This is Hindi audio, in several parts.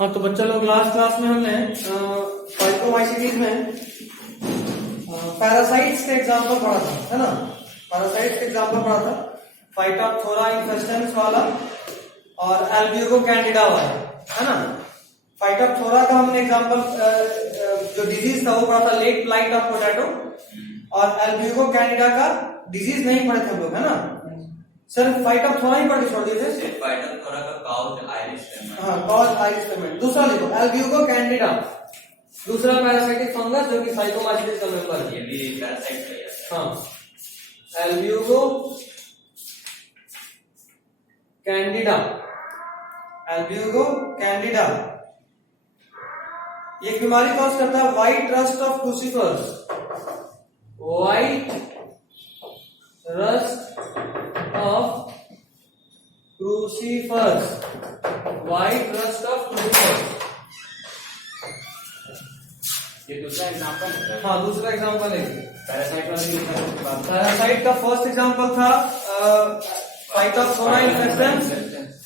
हाँ तो बच्चा लोग लास्ट क्लास में हमने फाइकोमाइसीटीज में पैरासाइट्स के एग्जांपल पढ़ा था, है ना। पैरासाइट्स के एग्जांपल पढ़ा था, फाइटोप्थोरा इन्फेस्टेंस वाला और एल्ब्यूगो कैंडिडा वाला, है ना। फाइटोप्थोरा का हमने एग्जांपल जो डिजीज था वो पढ़ा था, लेट ब्लाइट ऑफ पोटैटो, और एल्ब्यूगो कैंडिडा का डिजीज नहीं पढ़े थे हम लोग, है ना। सर फाइटोप्थोरा ही पढ़ के छोड़ दिए थे। फाइटोप्थोरा का काउच आयरिश फेमेंट। हाँ, काउच आयरिश फेमेंट। दूसरा लिखो एल्ब्यूगो कैंडिडा, दूसरा पैरासाइटिक फंगस जो कि फाइकोमाइसीटीज का मेंबर है। ये भी पैरासाइट का ही है। हाँ, एल्ब्यूगो कैंडिडा, एल्ब्यूगो कैंडिडा ये बीमारी कॉज करता है white rust of crucifers, white rust of crucifers, white rust of crucifers. ये दूसरा एग्जांपल है। हाँ, दूसरा एग्जांपल है। पैरासाइट वाला पैरासाइट का फर्स्ट एग्जांपल था फाइटोप्थोरा इन्फेस्टेंस,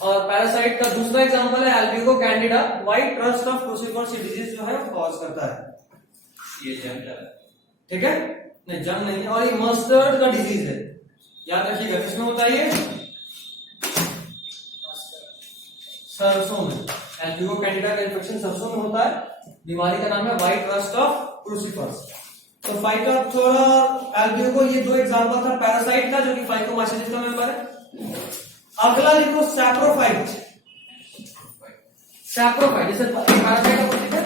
और पैरासाइट का दूसरा एग्जांपल है Albugo Candida. White rust of crucifers disease जो है कॉज करता है। ये जंग है, ठीक है, नहीं जंग नहीं, और ये मस्टर्ड का डिजीज है, याद रखिएगा। किसमें होता है ये? सरसों में। एल्ब्यूगो कैंडिडा का इन्फेक्शन सरसों में होता है। बीमारी का नाम है व्हाइट रस्ट ऑफ क्रूसीफर्स। तो फाइटोप्थोरा और एल्ब्यूगो ये दो एग्जांपल था पैरासाइट का जो कि फाइकोमाइसीटीज का मेंबर है। अगला लिखो सैप्रोफाइट। सैप्रोफाइट जैसे पैरासाइट का कुछ है,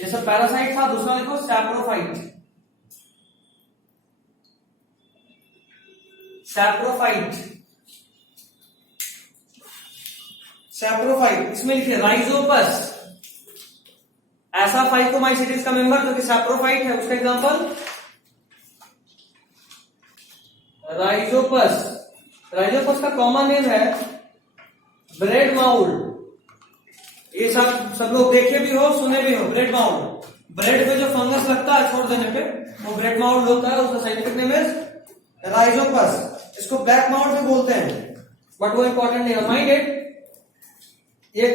ये सब पैरासाइट था। दूसरा लिखो सैप्रोफाइट। सैप्रोफाइट, सैप्रोफाइट इसमें लिखे राइजोपस, ऐसा फाइकोमाइसीटीज का मेंबर जो कि सैप्रोफाइट है, उसका एग्जांपल राइजोपस। राइजोपस का कॉमन नेम है ब्रेड माउल। ये सब लोग देखे भी हो, सुने भी हो। ब्रेड माउल, ब्रेड पे जो फंगस लगता है छोड़ देने पे वो ब्रेड माउल होता है। उसका साइंटिफिक नेम है राइजोपस। इसको ब्लैक माउल भी बोलते हैं, बट वो इंपॉर्टेंट नहीं है, माइंड इट। ये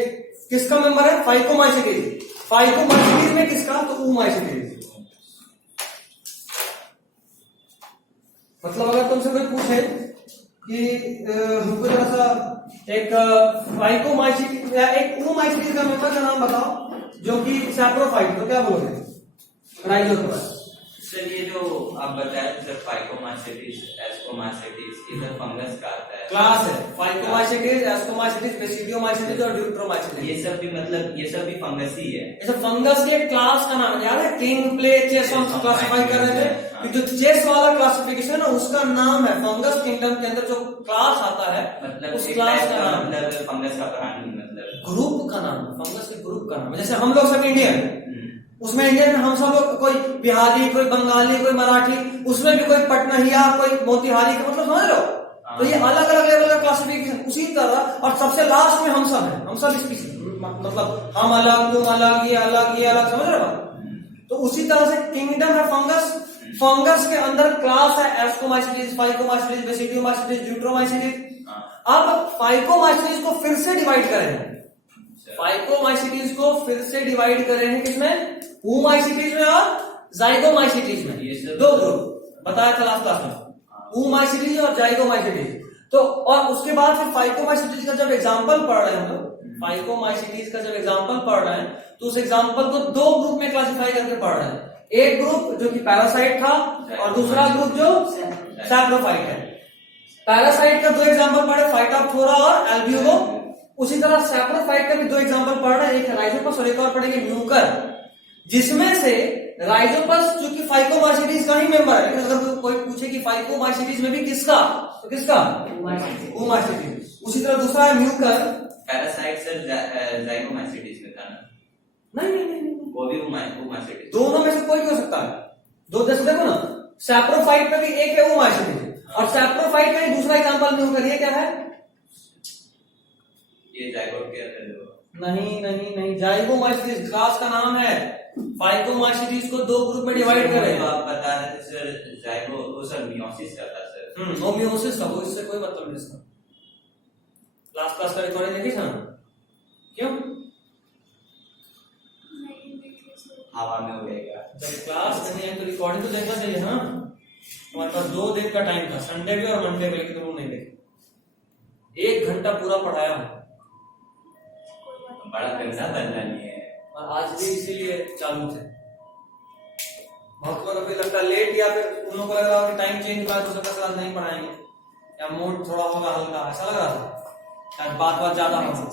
किसका मेंबर है? फाइकोमाइसीटीज। फाइकोमाइसीटीज में किसका? तो ऊमाइसीटीज। मतलब अगर तुमसे कोई पूछे कि हमको जरा सा एक फाइकोमाइसीटीज या एक ऊमाइसीटीज का मेंबर का नाम बताओ जो कि सैप्रोफाइट, तो क्या बोलोगे? राइजोपस। सर ये जो आप बताए सर फाइकोमाइसीटीज, एस्कोमाइसीटीज, ये सब फंगस का आता है, क्लास है। फाइकोमाइसीटीज, एस्कोमाइसीटीज, बेसिडियोमाइसीटीज और ड्यूट्रोमाइसीटीज। ये सब भी मतलब ये सब भी फंगस ही है। ये सब फंगस के क्लास का नाम। याद है किंग, प्ले, चेस हम क्लासिफाई कर रहे थे कि जो चेस वाला क्लासिफिकेशन है ना उसका नाम है फंगस किंगडम के अंदर जो क्लास आता है, मतलब उस क्लास का नाम मतलब फंगस का प्राणी, मतलब ग्रुप का नाम, फंगस के ग्रुप का नाम। जैसे हम लोग सब इंडियन, उसमें इंडियन में हम सब लोग, कोई बिहारी, कोई बंगाली, कोई मराठी, उसमें भी कोई पटनहिया, कोई मोतिहारी का, मतलब समझ लो। तो ये अलग अलग लेवल का क्लासिफिकेशन उसी तरह। और सबसे लास्ट में हम सब हैं, हम सब स्पीशीज, मतलब हम अलग, तुम अलग, ये अलग, ये अलग, समझ रहे हो। तो उसी तरह से किंगडम है फंगस। फंगस के अंदर क्लास है एस्कोमाइसीटीज, फाइकोमाइसीटीज, बेसिडियोमाइसीटीज, ड्यूट्रोमाइसीटीज। अब फाइकोमाइसीटीज को फिर से डिवाइड करें, फाइकोमाइसीटीज को फिर से डिवाइड करें किसमें? ऊमाइसीटीज में और जाइगोमाइसीटीज में। ये दो ग्रुप बताया था लास्ट क्लास में, ऊमाइसीटीज और जाइगोमाइसीटीज। तो और उसके बाद फिर फाइकोमाइसीटीज का जब एग्जांपल पढ़ रहे हैं हम लोग, फाइकोमाइसीटीज का जब एग्जांपल पढ़ रहे हैं तो उस एग्जांपल को दो ग्रुप में क्लासिफाई करके पढ़ रहे हैं। एक ग्रुप जो कि पैरासाइट था और दूसरा ग्रुप जो सैप्रोफाइट है। पैरासाइट का दो एग्जांपल पढ़े, फाइटोप्थोरा और एल्ब्यूगो। उसी तरह सैप्रोफाइट का भी दो एग्जांपल पढ़ रहे हैं, एक है राइजोपस और एक और पढ़ेंगे म्यूकर, जिसमें से राइजोपस जो कि फाइकोमाइसीटीज का ही मेंबर है। अगर कोई पूछे कि फाइकोमाइसीटीज में भी किसका, तो किसका? ऊमाइसीटीज। उसी तरह दूसरा है म्यूकर। पैरासाइट सर जाइगोमाइसीटीज में था ना? नहीं नहीं नहीं, वो भी ऊमाइसीटीज। दोनों में से कोई भी हो सकता है। दो जैसे देखो ना, सैप्रोफाइट में भी एक है ऊमाइसीटीज और सैप्रोफाइट का ही दूसरा एग्जांपल म्यूकर। ये क्या है? ये जाइगोट के अंदर नहीं नहीं नहीं, जाइगोमाइसीटीज क्लास का नाम है। फाइकोमाइसीटीज को दो ग्रुप में डिवाइड करें। तो आप बता रहे थे सर जाइगो वो सर मियोसिस का था सर। होम्योसिस का, वो इससे कोई मतलब नहीं। इसका लास्ट क्लास का रिकॉर्डिंग देखी था क्यों? हवा में उड़ेगा। जब क्लास नहीं है तो रिकॉर्डिंग तो देखना चाहिए ना। हमारे पास 2 दिन का टाइम था, संडे भी और मंडे भी, लेकिन वो नहीं देखे। 1 घंटा पूरा पढ़ाया बड़ा गंदा बनना नहीं है। और आज भी इसीलिए चालू थे। बहुत लोग अभी लगता है लेट, या फिर उन लोगों को लग रहा हो कि टाइम चेंज हुआ तो उसका क्लास नहीं पढ़ाएंगे, या मूड थोड़ा होगा हल्का, ऐसा लग रहा था, शायद बात ज्यादा होगा।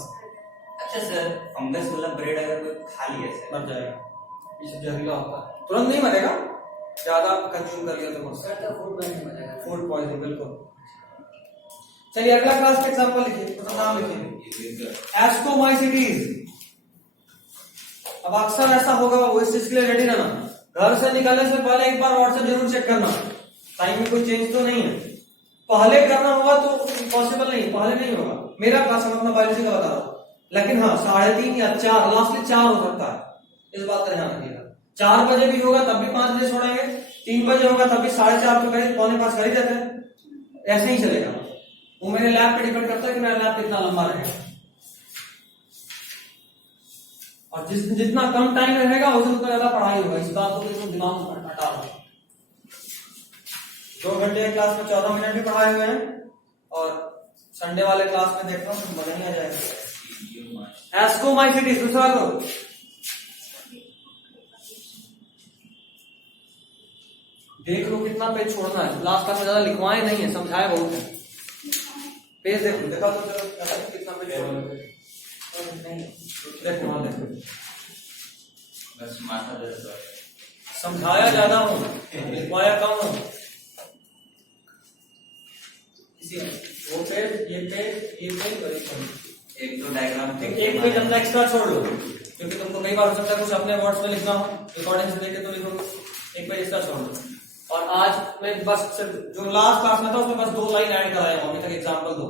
अच्छा सर, फंगस वाला ब्रेड अगर कोई खा लिया सर मर जाएगा, ये सब जहरीला होता है, तुरंत नहीं मरेगा, ज्यादा कंज्यूम कर लिया तो फूड पॉइजनिंग बिल्कुल। चलिए अगला क्लास का एग्जांपल लिखिए, मतलब नाम लिखिए, एस्कोमाइसिटीज। अब अक्सर ऐसा होगा, वो इस चीज के लिए रेडी रहना, घर से निकलने से पहले एक बार व्हाट्सएप जरूर चेक करना, टाइम में कोई चेंज तो नहीं है। पहले करना होगा तो पॉसिबल नहीं, पहले नहीं होगा। मेरा क्लास अपना बायोलॉजी का बता रहा हूं, लेकिन हाँ 3:30 या 4, लास्टली 4 हो सकता है, इस बात का ध्यान रखिएगा। 4 बजे भी होगा तब भी 5 बजे छोड़ेंगे, 3 बजे होगा तब भी 4:30 पे करीब, 4:45 कर ही देते हैं, ऐसे ही चलेगा। वो मेरे लैब पे डिपेंड करता है कि मेरा लैब कितना लंबा रहेगा, और जितना कम टाइम रहेगा उतना ज्यादा पढ़ाई होगा। इस बात को बिल्कुल दिमाग में हटा दो। 2 घंटे क्लास में 14 मिनट भी पढ़ाए हुए हैं, और संडे वाले क्लास में देखना तो मजा नहीं आ जाएगा। एस्कोमाइसिटीज दूसरा करो, देख लो कितना पेज छोड़ना है। लास्ट क्लास में ज्यादा लिखवाए नहीं है, समझाए बहुत है। पेज देखो, देखा तो चलो कितना पेज छोड़ना है, देखो वहां देखो, बस माथा दर्द हो। समझाया ज्यादा हो, लिखवाया कम हो। इसी वो पेज, ये पेज, ये पेज और एक पेज, एक दो डायग्राम, एक पेज अपना एक्स्ट्रा छोड़ लो, क्योंकि तुमको कई बार हो सकता है कुछ अपने वर्ड्स में लिखना हो, रिकॉर्डिंग से देखे तो लिखो, एक पेज एक्स्ट्रा छोड़ लो। और आज मैं बस जो लास्ट क्लास में था उसमें बस 2 लाइन ऐड कराया हूं, अभी तक एग्जांपल दो।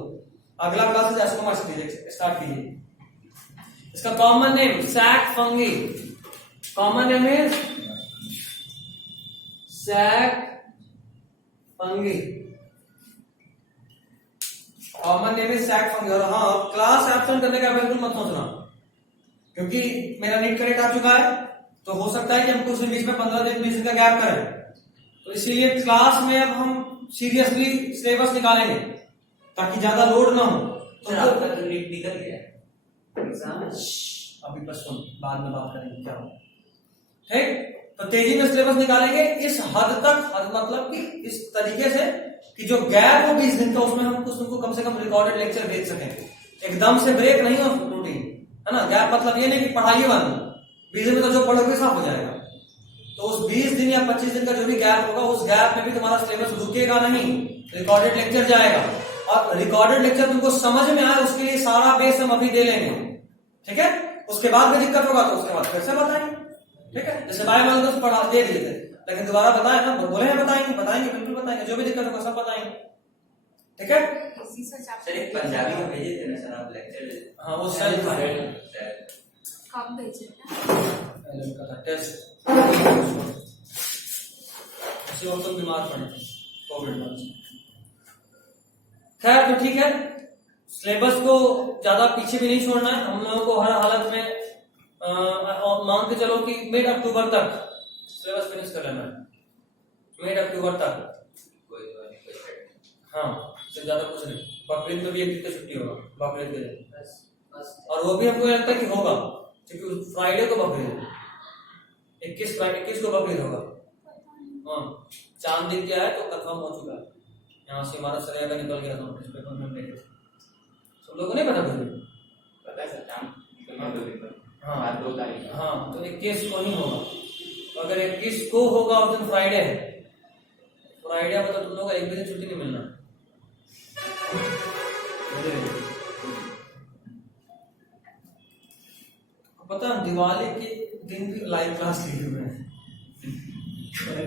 अगला क्लास है एस्कोमाइसिटीज, स्टार्ट कीजिए। इसका common name sac fungi, common name is sac fungi, common name is sac fungi. और हाँ, क्लास एब्सेंट करने का बिल्कुल मत सोचना, क्योंकि मेरा नीट करेक्ट आ चुका है, तो हो सकता है कि हम कुछ दिन बीच में 15 दिन 20 दिन का गैप करें, तो इसीलिए क्लास में अब हम सीरियसली सिलेबस निकालेंगे ताकि ज्यादा लोड ना हो। तो आपका तो नीट निकल गया एग्जाम, अभी बस सुन, बाद में बात करेंगे क्या हो, ठीक। तो तेजी में सिलेबस निकालेंगे इस हद तक, मतलब कि इस तरीके से कि जो गैप हो 20 दिन का, उसमें हम कुछ तुमको कम से कम रिकॉर्डेड लेक्चर भेज सकें। एकदम से ब्रेक नहीं हो रूटीन, है ना। गैप मतलब ये नहीं कि पढ़ाई बंद, 20 दिन में तो जो पढ़ोगे साफ हो जाएगा। तो उस 20 दिन या 25 दिन का जो भी गैप होगा, उस गैप में भी तुम्हारा सिलेबस रुकेगा नहीं, रिकॉर्डेड लेक्चर जाएगा। और रिकॉर्डेड लेक्चर तुमको समझ में आए उसके लिए सारा बेस हम अभी दे लेंगे, ठीक है। उसके बाद भी दिक्कत होगा तो उसके बाद फिर से बताएंगे, ठीक है। जैसे बायोलॉजी तो पढ़ा दे दिए थे, लेकिन दोबारा बताए ना, बोले हैं बताएंगे, बताएंगे बिल्कुल बताएंगे, जो भी दिक्कत होगा सब बताएंगे, ठीक है। सर एक पंजाबी में भेजे थे ना सर आप लेक्चर? हाँ वो सेल था, कब भेजे था टेस्ट, उसी वक्त तो बीमार पड़े थे कोविड में। खैर तो ठीक है, सिलेबस को ज्यादा पीछे भी नहीं छोड़ना है हम लोगों को, हर हालत में मान के चलो कि मिड अक्टूबर तक सिलेबस फिनिश कर लेना है, मिड अक्टूबर तक। हाँ, इससे ज्यादा कुछ नहीं। बकरीद में भी 1 दिन की छुट्टी होगा, बकरीद के दिन, और वो भी हमको लगता है कि होगा, क्योंकि फ्राइडे को बकरीद है, 21 को बकरीद होगा। हाँ, चांद दिन क्या है तो कंफर्म हो चुका है, यहाँ से हमारा सरेगा का निकल गया था नोटिस पेपर में देखे, सब लोगों ने पता पता है सर चांद? हाँ 2 तारीख। हाँ, तो 21 को नहीं होगा, तो अगर 21 को होगा उस दिन फ्राइडे है, फ्राइडे मतलब तुम लोगों को 1 दिन छुट्टी नहीं मिलना। पता है दिवाली के दिन भी लाइव क्लास लिए हुए हैं,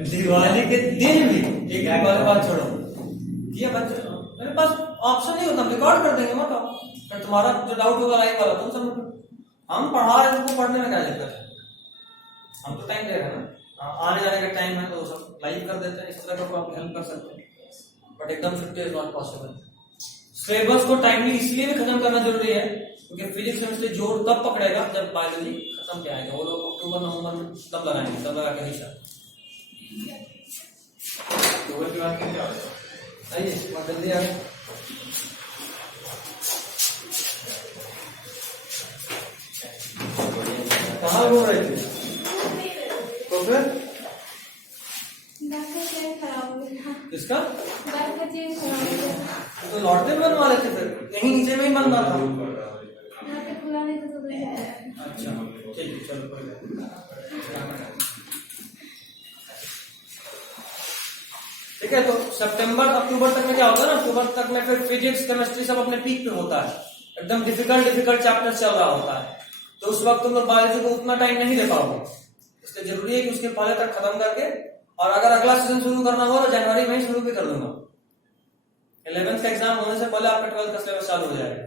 दिवाली के दिन भी, एक बात छोड़ो, ये बच्चे मेरे पास ऑप्शन नहीं होता, रिकॉर्ड कर देंगे मत आओ, फिर तुम्हारा जो डाउट होगा लाइव वाला तुम सब, हम पढ़ा रहे हैं तुमको पढ़ने में क्या दिक्कत है, हम तो टाइम दे रहे हैं ना, आने जाने का टाइम है तो सब लाइव कर देते हैं, इस तरह का आप हेल्प कर सकते हैं, बट एकदम छुट्टी इज नॉट पॉसिबल। सिलेबस को टाइमली इसलिए भी खत्म करना जरूरी है क्योंकि फिजिक्स केमिस्ट्री जोर तब पकड़ेगा जब बायोलॉजी खत्म पे आएगा। वो लोग अक्टूबर नवंबर में तब लगाएंगे, तब लगा के हिस्सा अक्टूबर के बाद क्या होगा? आइए बहुत जल्दी आ गए। कहाँ घूम रहे थे? तो फिर बैग का चेन खराब हो गया। किसका? बैग का चेन खराब हो गया। तो लौटते में बनवा लेते, फिर यहीं नीचे में ही बनना था। यहाँ पे खुला नहीं था तो ले आया। अच्छा ठीक है, चलो कोई बात नहीं। ठीक है, तो सितंबर अक्टूबर तक में क्या होता है ना, अक्टूबर तक में फिर फिजिक्स केमिस्ट्री सब अपने पीक पे होता है, एकदम डिफिकल्ट चैप्टर चल रहा होता है। तो उस वक्त तुम लोग बायोलॉजी को उतना टाइम नहीं दे पाओगे, इसलिए जरूरी है कि उसके पहले तक खत्म करके, और अगर अगला सीजन शुरू करना हो तो जनवरी में ही शुरू भी कर दूंगा। 11th का एग्जाम होने से पहले आपका 12th का सिलेबस चालू हो जाएगा,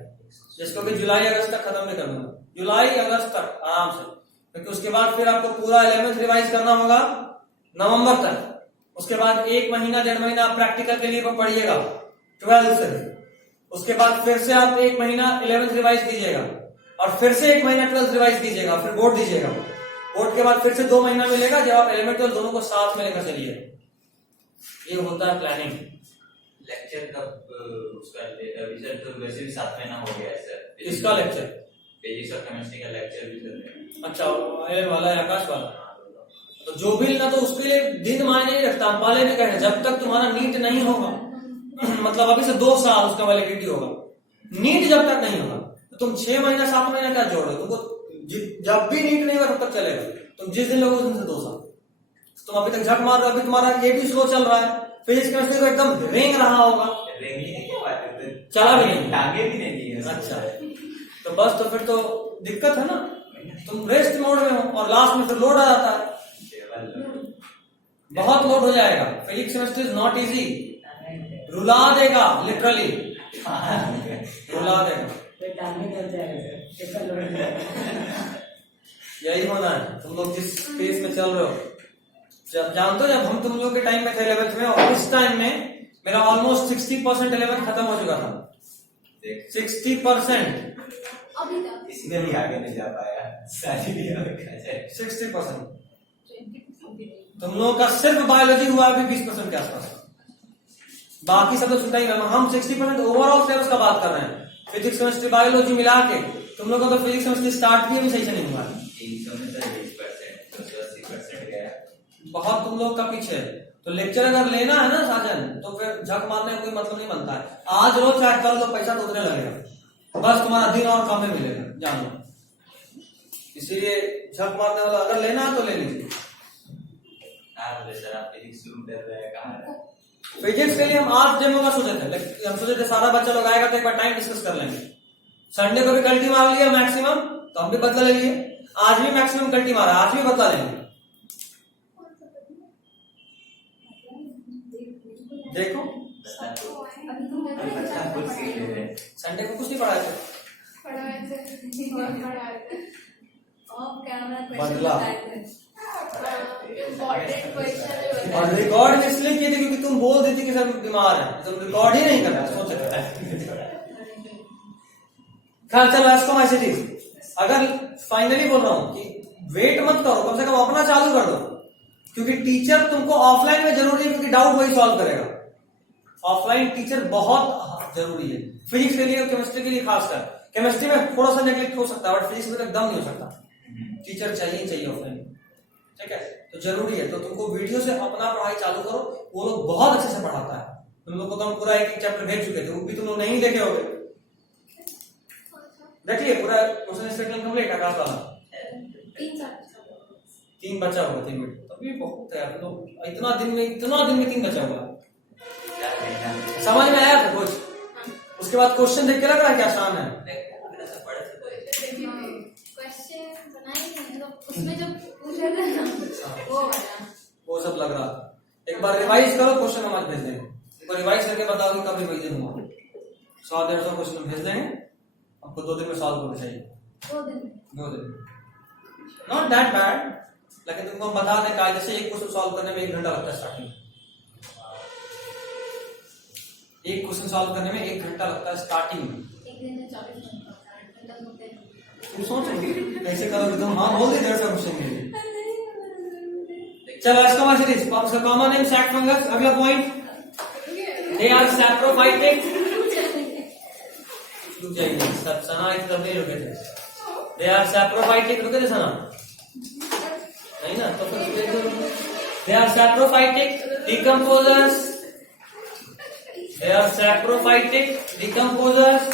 जिसको कि जुलाई अगस्त तक खत्म भी कर दूंगा, जुलाई अगस्त तक आराम से, क्योंकि उसके बाद फिर आपको पूरा 11th रिवाइज करना होगा नवंबर तक। उसके बाद 1 महीना 1.5 महीना आप प्रैक्टिकल के लिए पढ़िएगा 12th से, उसके बाद फिर से आप 1 महीना 11th रिवाइज कीजिएगा, और फिर से 1 महीना 12th रिवाइज कीजिएगा, फिर बोर्ड दीजिएगा। बोर्ड के बाद फिर से 2 महीना मिलेगा जब आप 11th 12th दोनों को साथ में लेकर चलिए। ये होता है प्लानिंग। लेक्चर कब उसका रिजल्ट तो वैसे भी 7 महीना हो गया है सर। किसका लेक्चर? फिजिक्स और केमिस्ट्री का लेक्चर भी चल रहा है। अच्छा, ये वाला है आकाश वाला। तो जो भी ना, तो उसके लिए दिन मायने नहीं रखता। हम पहले भी कहे, जब तक तुम्हारा नीट नहीं होगा मतलब अभी से 2 साल उसका वैलिडिटी होगा, नीट जब तक नहीं होगा तो तुम 6 महीना 7 महीना क्या जोड़ रहे हो? तुमको जब भी नीट नहीं होगा तब तक चलेगा। तुम जिस दिन लोगे उस दिन से 2 साल। तुम अभी तक झक मार रहे हो, अभी तुम्हारा ये भी स्लो चल रहा है, फिजिक्स केमिस्ट्री तो एकदम रेंग रहा होगा, चला भी नहीं, टांगे भी नहीं दिए। अच्छा, तो बस, तो फिर तो दिक्कत है ना। तुम रेस्ट मोड में हो और लास्ट में फिर लोड आ जाता है, बहुत लोड हो जाएगा। Physics chemistry is not easy, रुला देगा, लिटरली रुला देगा। यही होना है। तुम लोग जिस पेस में चल रहे हो, जब जानते हो, जब हम तुम लोग के टाइम में थे 11th में, और इस टाइम में मेरा ऑलमोस्ट 60% 11th खत्म हो चुका था, 60%। अभी तक इसमें भी आगे नहीं जा पाया। 60%। तुम लोगों का सिर्फ बायोलॉजी हुआ अभी 20% के आसपास, बाकी सब तो छूटा ही ना। हम 60% ओवरऑल सिलेबस का बात कर रहे हैं, फिजिक्स केमिस्ट्री बायोलॉजी मिला के। तुम लोगों का तो फिजिक्स केमिस्ट्री स्टार्ट भी अभी सही से नहीं हुआ है, 80% गया। बहुत तुम लोग का पीछे है। तो लेक्चर अगर लेना है ना साजन, तो फिर झक मारने का कोई मतलब नहीं बनता है। आज लो चाहे कल, तो पैसा तो उतने लगेगा, बस तुम्हारा दिन और कम में मिलेगा, जानो। इसीलिए झक मारने वाला अगर लेना है तो ले लीजिए। सर आप फिजिक्स शुरू कर रहे हैं, कहाँ? फिजिक्स के लिए हम आज डेमो का सोचे थे, लेकिन हम सोचे थे सारा बच्चा लोग आएगा तो एक बार टाइम डिस्कस कर लेंगे। संडे को भी कल्टी मार लिया मैक्सिमम, तो हम भी बदला ले लिए। आज भी मैक्सिमम कल्टी मारा, आज भी बदला लेंगे। देखो संडे को कुछ नहीं पढ़ाए थे, बदला। और रिकॉर्ड इसलिए किए थे क्योंकि तुम बोल देती कि सर बीमार है, तुम रिकॉर्ड ही नहीं करना सोच रहे। खैर चलो, एस्कोमाइसिटीज अगर फाइनली बोल रहा हूं कि वेट मत करो, कम से कम अपना चालू कर दो, क्योंकि टीचर तुमको ऑफलाइन में जरूरी है, क्योंकि डाउट वही सॉल्व करेगा। ऑफलाइन टीचर बहुत जरूरी है, फिजिक्स के लिए, केमिस्ट्री के लिए खासकर। केमिस्ट्री में थोड़ा सा नेग्लेक्ट हो सकता है, बट फिजिक्स में तो एकदम नहीं हो सकता। टीचर चाहिए ऑफलाइन, ठीक है? तो जरूरी है। तो तुमको वीडियो से अपना पढ़ाई चालू करो, वो लोग बहुत अच्छे से पढ़ाता है। तुम लोग को तो हम पूरा एक चैप्टर भेज चुके थे, वो भी तुम लोग नहीं देखे होगे। देखिए पूरा क्वेश्चन स्टेटमेंट कंप्लीट, आकाश वाला 3 बचा हुआ, 3 मिनट, तभी बहुत है। तो इतना दिन में 3 बचा हुआ, समझ में आया था कुछ? उसके बाद क्वेश्चन देख के लग रहा है कि आसान है। उसमें जो पूछा था ना, वो सब लग रहा था। एक बार रिवाइज करो, क्वेश्चन हम आज भेज देंगे। एक बार रिवाइज करके बताओ कि कब रिवाइज हुआ। 100-150 क्वेश्चन भेज देंगे आपको, 2 दिन में सॉल्व होना चाहिए। 2 दिन नॉट दैट बैड, लेकिन तुमको हम बता दें कायदे से एक क्वेश्चन सॉल्व करने में 1 घंटा लगता है। स्टार्टिंग एक क्वेश्चन सॉल्व करने में 1 घंटा लगता है स्टार्टिंग में। एक दिन में 24 घंटा तू सोच ऐसे करोगे तुम हाँ बोल दे जरा क्वेश्चन के लिए। चलो एस्कोमासिटीज का कॉमन नेम सैक फंगस। अगला पॉइंट दे आर सैप्रोफाइटिक। रुक जाइए सब सना एक तरफ नहीं रुके थे। दे आर सैप्रोफाइटिक रुके थे सना नहीं ना तो फिर they are saprophytic decomposers. They are saprophytic decomposers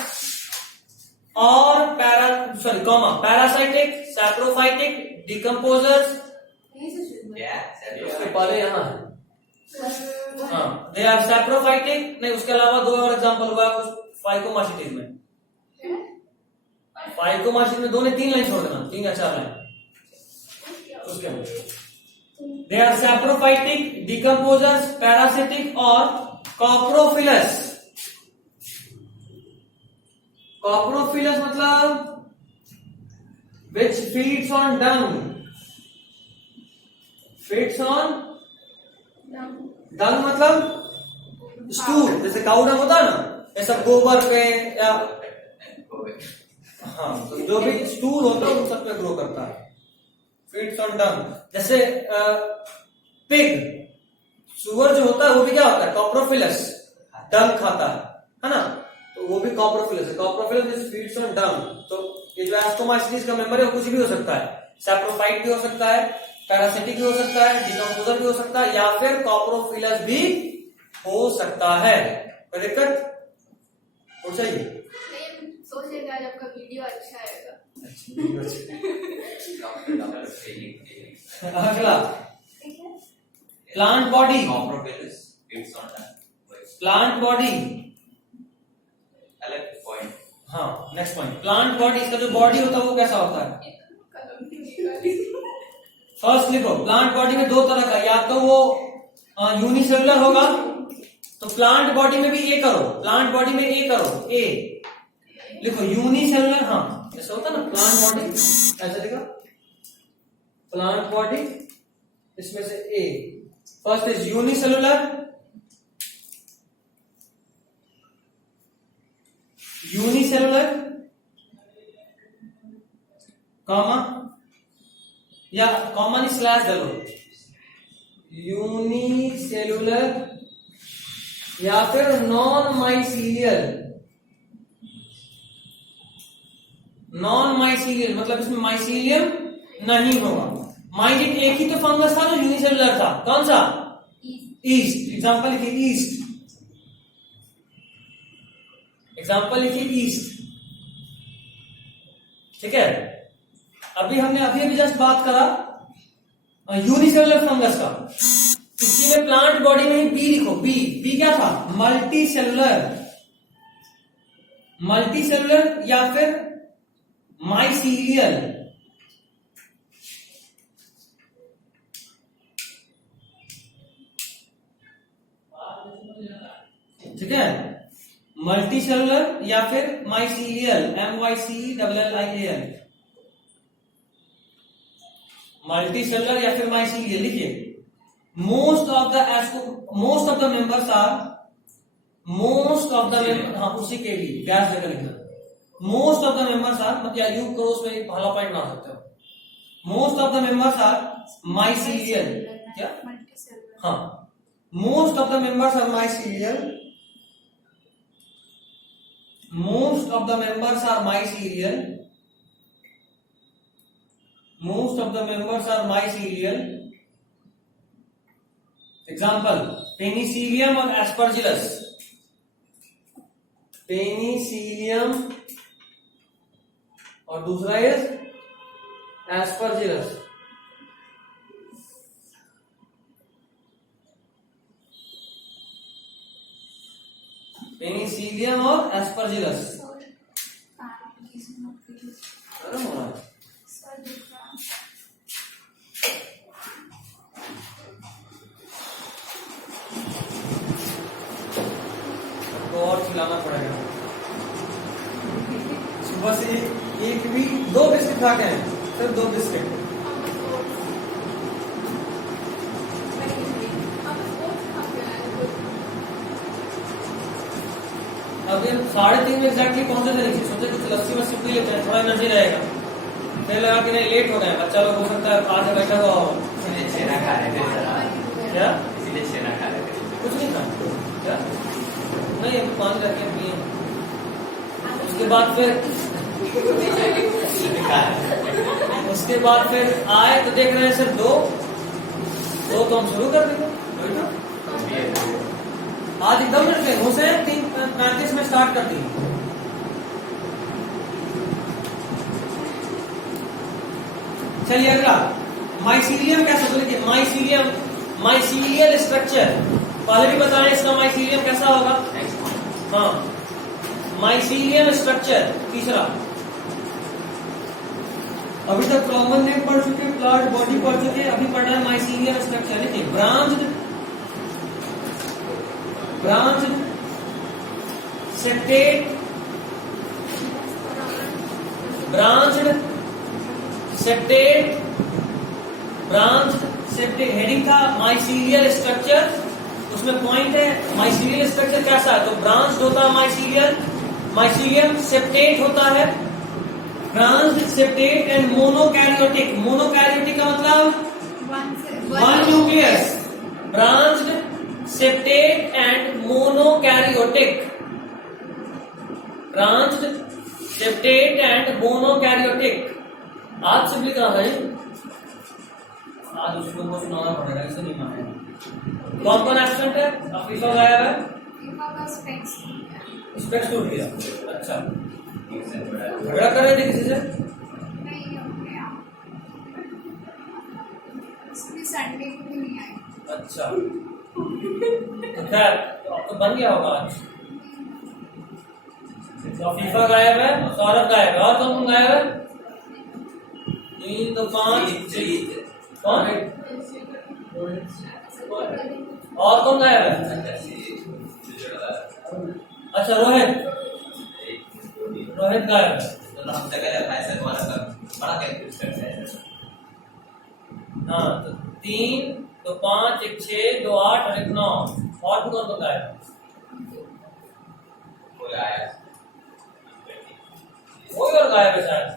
और पैरासाइटिक सैप्रोफाइटिक डिकम्पोजर्स। उसके पहले यहाँ हाँ दे आर सैप्रोफाइटिक नहीं उसके अलावा दो और एग्जांपल हुआ फाइकोमासिटीज में। फाइकोमासिटीज में 2 ने 3 लाइन छोड़ देना 3 या 4 लाइन उसके अंदर। They are saprophytic decomposers parasitic और कॉप्रोफिलस। कॉप्रोफिलस मतलब which feeds on dung. Feeds on dung मतलब स्टूल जैसे काऊ डंग होता है ना ऐसा गोबर पे या हाँ तो जो भी स्टूल होता है उन सब पे ग्रो करता है। फीड्स ऑन डंग जैसे पिग सुअर जो होता है वो भी क्या होता है कॉप्रोफिलस डंग खाता है ना तो वो भी कॉप्रोफिलस है। कॉप्रोफिलस फीड्स ऑन डंग। तो ये जो एस्कोमासिटीज का मेंबर है वो कुछ भी हो सकता है। सैप्रोफाइट भी हो सकता है पैरासिटिक भी हो सकता है डिकम्पोजर भी हो सकता है या फिर कॉप्रोफिलस भी हो सकता है। कोई दिक्कत हो चाहिए सोचेगा आज आपका वीडियो अच्छा आएगा। अगला plant body. Coprophilous feeds on dung. Plant body अलग पॉइंट। हाँ नेक्स्ट पॉइंट प्लांट बॉडी। इसका जो बॉडी होता है वो कैसा होता है। फर्स्ट लिखो प्लांट बॉडी में 2 तरह का या तो वो यूनिसेलुलर होगा तो प्लांट बॉडी में भी ए करो। प्लांट बॉडी में ए करो ए लिखो यूनिसेलुलर। हाँ ऐसा होता है ना प्लांट बॉडी ऐसा लिखा प्लांट बॉडी इसमें से A first is unicellular. Unicellular comma या कॉमन स्लैश डालो यूनिसेलुलर या फिर नॉन माइसीलियल। नॉन माइसीलियल मतलब इसमें माइसीलियम नहीं होगा। माइजिन एक ही तो फंगस था जो यूनिसेलुलर था कौन सा ईस्ट। एग्जांपल लिखिए ईस्ट। एग्जांपल लिखिए ईस्ट। ठीक है अभी हमने अभी जस्ट बात करा यूनिसेलुलर फंगस का। इसी में प्लांट बॉडी में ही बी लिखो। बी बी क्या था मल्टी सेलुलर। मल्टी सेलुलर या फिर माइसीलियल। ठीक है मल्टी सेलुलर या फिर माइसीलियल MYCELLIAL। मल्टी सेलुलर या फिर माइसीलियल लिखिए। Most of the members are हाँ उसी के लिए गैस जगह लिखना। Most of the members are मतलब यू क्रॉस में भाला पॉइंट बना सकते हो। Most of the members are mycelial. क्या हाँ most of the members are mycelial. Most of the members are mycelial. Most of the members are mycelial. Example: Penicillium और Aspergillus. Penicillium और दूसरा है Aspergillus. Penicillium और Aspergillus. और खिलाना पड़ेगा। सुबह से एक भी 2 बिस्किट खा गए सिर्फ 2 बिस्किट। अभी 3:30 में एग्जैक्टली पहुंचे थे लेकिन सोचे कुछ लस्सी वस्सी पी लेते हैं थोड़ा एनर्जी रहेगा। फिर लगा कि नहीं लेट हो गए, बच्चा लोग हो सकता है आगे बैठा हुआ हो। इसलिए छेना खा रहे थे सर। क्या? इसलिए छेना खा रहे थे। कुछ नहीं था क्या? नहीं, अभी पानी रखे पिए। उसके बाद फिर आए तो देख रहे हैं सिर्फ दो तो हम शुरू कर देंगे। आज एकदम लग गए घुसे 3:35 में स्टार्ट कर दी। चलिए अगला, माइसीलियम कैसा, तो लिखिए माइसीलियल स्ट्रक्चर। पहले भी बताएं इसका माइसीलियम कैसा होगा। हाँ, माइसीलियम स्ट्रक्चर तीसरा। अभी तक कॉमन नेम पढ़ चुके, प्लांट बॉडी पढ़ चुके, अभी पढ़ना है माइसीलियम स्ट्रक्चर। देखिए ब्रांच सेप्टेट, हेडिंग था माइसीलियल स्ट्रक्चर। उसमें पॉइंट है माइसीलियल स्ट्रक्चर कैसा है, तो ब्रांच होता है माइसीलियम सेप्टेट होता है, branch septate and monokaryotic. Monokaryotic का मतलब one nucleus, branch septate and monokaryotic, branch septate and monokaryotic. आज से लिखा है, आज उसको कुछ सुनाना पड़ेगा, इसे नहीं मानेगा। कौन कौन एब्सेंट है? अफीफा गायब है, स्पेक्स टूट गया। अच्छा, झगड़ा कर रहे थे किसी से? संडे को भी नहीं आए। अच्छा, तो खैर तो आपको बन गया होगा आज। अफीफा गायब है, सौरभ गायब है, और कौन गायब है? 3 तो 5 कौन? और कौन गायब है? अच्छा, रोहित गायब है। हाँ, तो 3 तो 5 1 6 2 8 और 1 9। और भी कौन गायब है? कोई और गायब है शायद।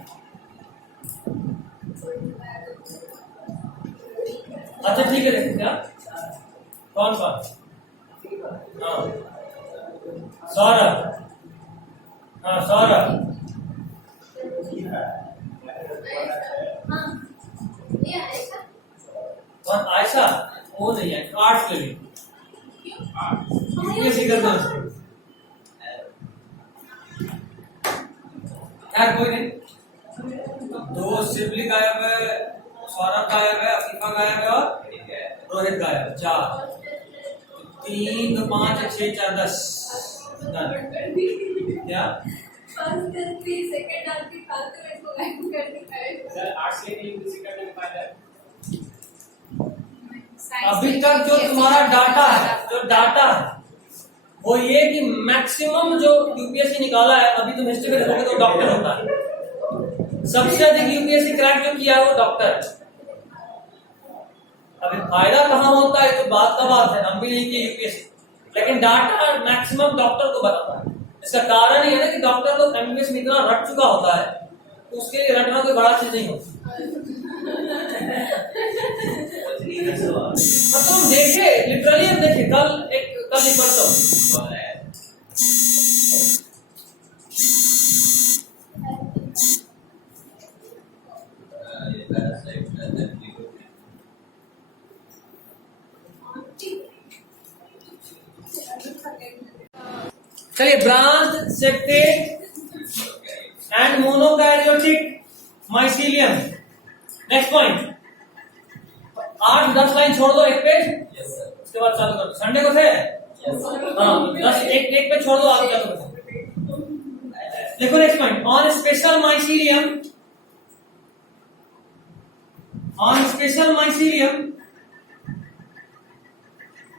अच्छा ठीक है, देखिए क्या कौन हाँ, सौरभ। हाँ, सौरभ। कौन? आयशा? वो नहीं है, आर्ट्स ले ली, यूपीएससी करना है। यार कोई नहीं, 2 शिवली गायब है, सौरभ गायब है, अफीफा गायब है और रोहित गायब है। 4 3 तो 5 6 4 10 क्या? अभी तक जो तुम्हारा डाटा है वो ये कि मैक्सिमम जो यूपीएससी निकाला है, अभी तुम हिस्ट्री में देखोगे तो डॉक्टर होता है। सबसे अधिक यूपीएससी क्रैक जो किया है वो डॉक्टर है। अभी फायदा कहाँ होता है तो बात का बात है, हम भी नहीं किए यूपीएससी, लेकिन डाटा मैक्सिमम डॉक्टर को बताता है। इसका कारण ये है ना कि डॉक्टर लोग एमबीबीएस में इतना रट चुका होता है, तो उसके लिए रटना कोई बड़ा चीज नहीं होती। तो हम देखे, लिटरली हम देखे, कल ही परसों चलिए, branch septate and monokaryotic mycelium. Next point, 8-10 line छोड़ दो एक पेज, उसके बाद चालू करो। संडे को थे? हाँ, 10 एक पे छोड़ दो, आगे चालू करो। देखो next point, on special mycelium